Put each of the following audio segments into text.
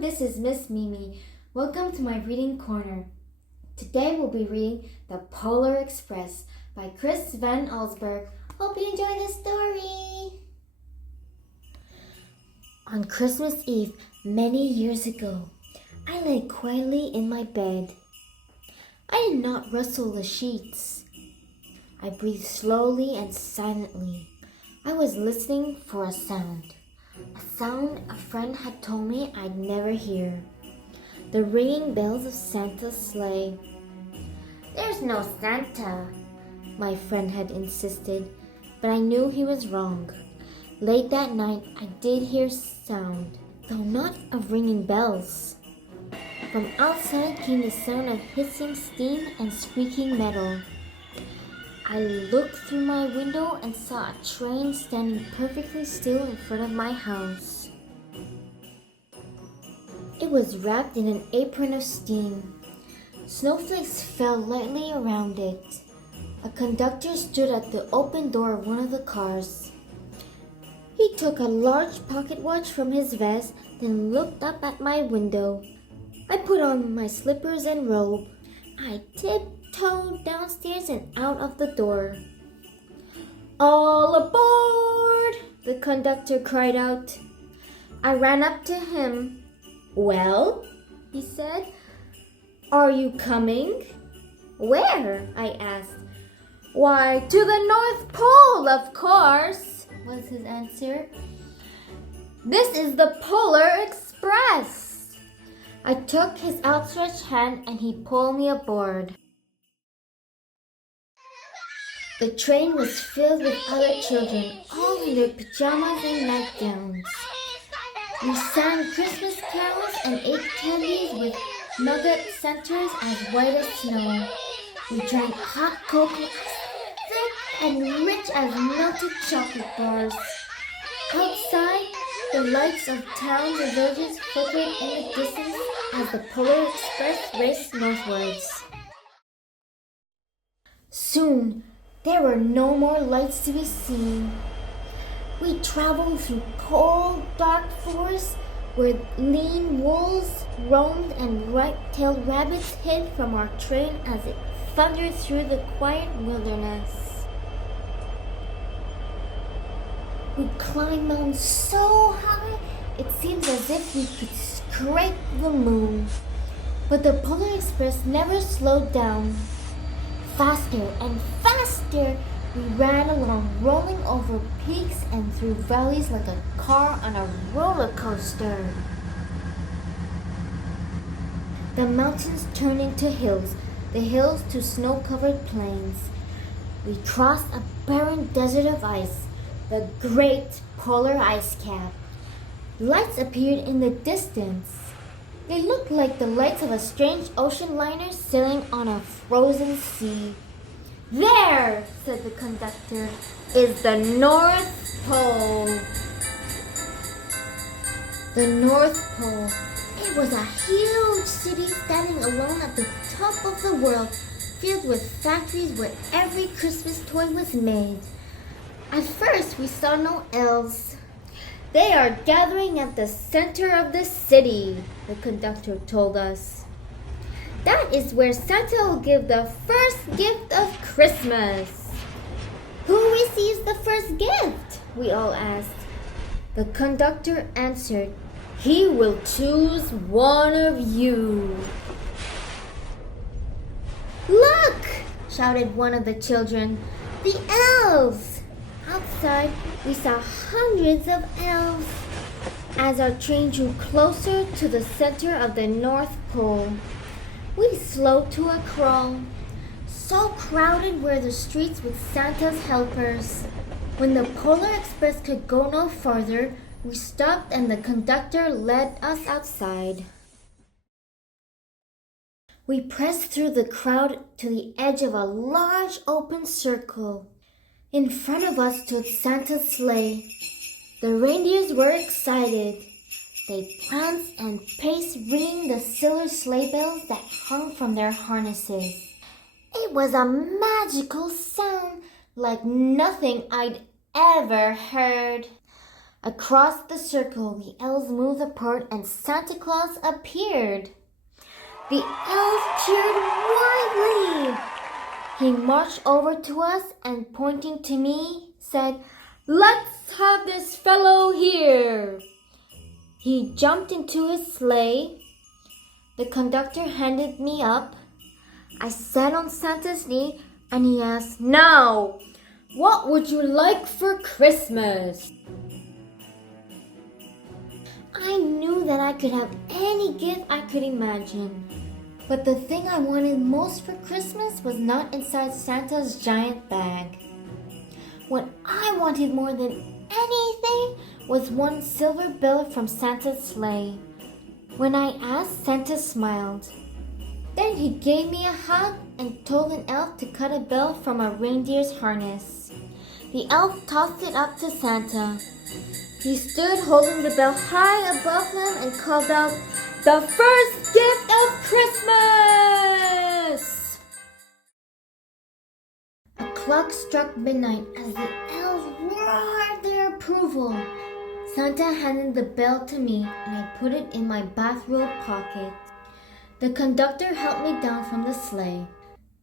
everyone, this is Miss Mimi. Welcome to my reading corner. Today we'll be reading The Polar Express by Chris Van Allsburg. Hope you enjoy this story. On Christmas Eve, many years ago, I lay quietly in my bed. I did not rustle the sheets. I breathed slowly and silently. I was listening for a sound a friend had told me I'd never hear. The ringing bells of Santa's sleigh. "There's no Santa," my friend had insisted, but I knew he was wrong. Late that night, I did hear sound, though not of ringing bells. From outside came the sound of hissing steam and squeaking metal. I looked through my window and saw a train standing perfectly still in front of my house. It was wrapped in an apron of steam. Snowflakes fell lightly around it. A conductor stood at the open door of one of the cars. He took a large pocket watch from his vest, then looked up at my window. I put on my slippers and robe. I tiptoed downstairs and out of the door. "All aboard!" the conductor cried out. I ran up to him. "Well," he said, "are you coming?" "Where?" I asked. "Why, to the North Pole, of course," was his answer. "This is the Polar Express." I took his outstretched hand and he pulled me aboard. The train was filled with other children, all in their pajamas and nightgowns. We sang Christmas carols and ate candies with nugget centers as white as snow. We drank hot cocoa as thick and rich as melted chocolate bars. Outside, the lights of towns and villages flickered in the distance as the Polar Express raced northwards. Soon, there were no more lights to be seen. We traveled through cold, dark forests where lean wolves roamed and white-tailed rabbits hid from our train as it thundered through the quiet wilderness. We climbed mountains so high it seemed as if we could scrape the moon. But the Polar Express never slowed down. Faster and faster we ran along, rolling over peaks and through valleys like a car on a roller coaster. The mountains turned into hills, the hills to snow-covered plains. We crossed a barren desert of ice, the great polar ice cap. Lights appeared in the distance. They looked like the lights of a strange ocean liner sailing on a frozen sea. "There," said the conductor, "is the North Pole." The North Pole. It was a huge city standing alone at the top of the world, filled with factories where every Christmas toy was made. At first, we saw no elves. "They are gathering at the center of the city," the conductor told us. "That is where Santa will give the first gift of Christmas." "Who receives the first gift?" we all asked. The conductor answered, "He will choose one of you." "Look!" shouted one of the children. "The elves!" Outside, we saw hundreds of elves. As our train drew closer to the center of the North Pole, we slowed to a crawl. So crowded were the streets with Santa's helpers. When the Polar Express could go no farther, we stopped and the conductor led us outside. We pressed through the crowd to the edge of a large open circle. In front of us stood Santa's sleigh. The reindeers were excited. They pranced and paced, ringing the silver sleigh bells that hung from their harnesses. It was a magical sound, like nothing I'd ever heard. Across the circle, the elves moved apart and Santa Claus appeared. The elves cheered wildly. He marched over to us and, pointing to me, said, "Let's have this fellow here." He jumped into his sleigh. The conductor handed me up. I sat on Santa's knee and he asked, "Now, what would you like for Christmas?" I knew that I could have any gift I could imagine. But the thing I wanted most for Christmas was not inside Santa's giant bag. What I wanted more than anything was one silver bell from Santa's sleigh. When I asked, Santa smiled. Then he gave me a hug and told an elf to cut a bell from a reindeer's harness. The elf tossed it up to Santa. He stood holding the bell high above them and called out, "The first gift of Christmas!" A clock struck midnight as the elves roared their approval. Santa handed the bell to me and I put it in my bathrobe pocket. The conductor helped me down from the sleigh.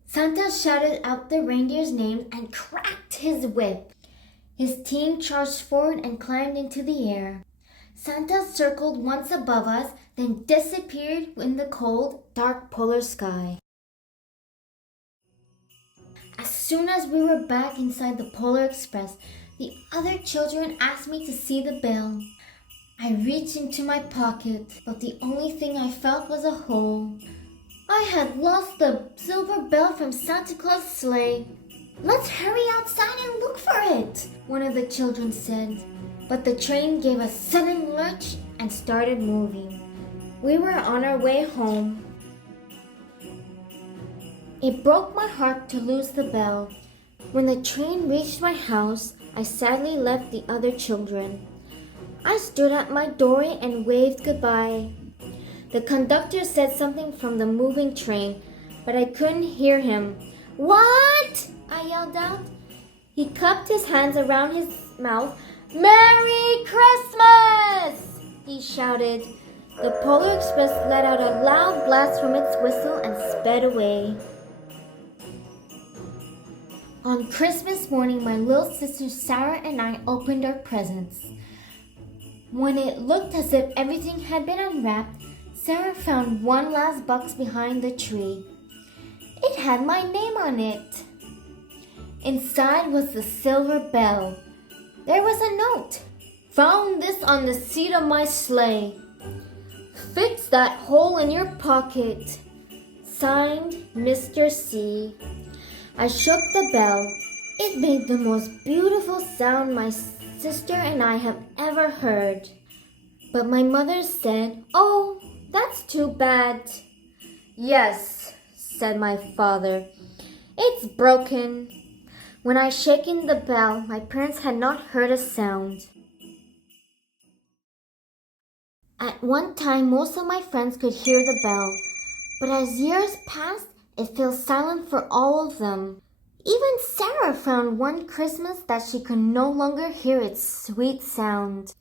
Santa shouted out the reindeer's names and cracked his whip. His team charged forward and climbed into the air. Santa circled once above us, then disappeared in the cold, dark polar sky. As soon as we were back inside the Polar Express, the other children asked me to see the bell. I reached into my pocket, but the only thing I felt was a hole. I had lost the silver bell from Santa Claus' sleigh. "Let's hurry outside and look for it," one of the children said. But the train gave a sudden lurch and started moving. We were on our way home. It broke my heart to lose the bell. When the train reached my house, I sadly left the other children. I stood at my doorway and waved goodbye. The conductor said something from the moving train, but I couldn't hear him. "What?" I yelled out. He cupped his hands around his mouth. "Merry Christmas!" he shouted. The Polar Express let out a loud blast from its whistle and sped away. On Christmas morning, my little sister Sarah and I opened our presents. When it looked as if everything had been unwrapped, Sarah found one last box behind the tree. It had my name on it. Inside was the silver bell. There was a note. "Found this on the seat of my sleigh. Fix that hole in your pocket. Signed, Mr. C." I shook the bell. It made the most beautiful sound my sister and I have ever heard. But my mother said, "Oh, that's too bad." "Yes," said my father. "It's broken." When I shaken the bell, my parents had not heard a sound. At one time, most of my friends could hear the bell, but as years passed, it fell silent for all of them. Even Sarah found one Christmas that she could no longer hear its sweet sound.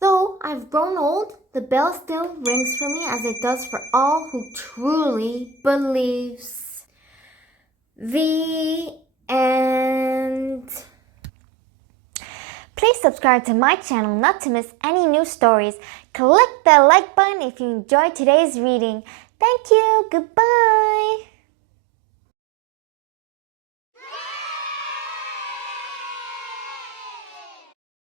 Though I've grown old, the bell still rings for me as it does for all who truly believes. The end. Please subscribe to my channel not to miss any new stories. Click the like button if you enjoyed today's reading. Thank you. Goodbye.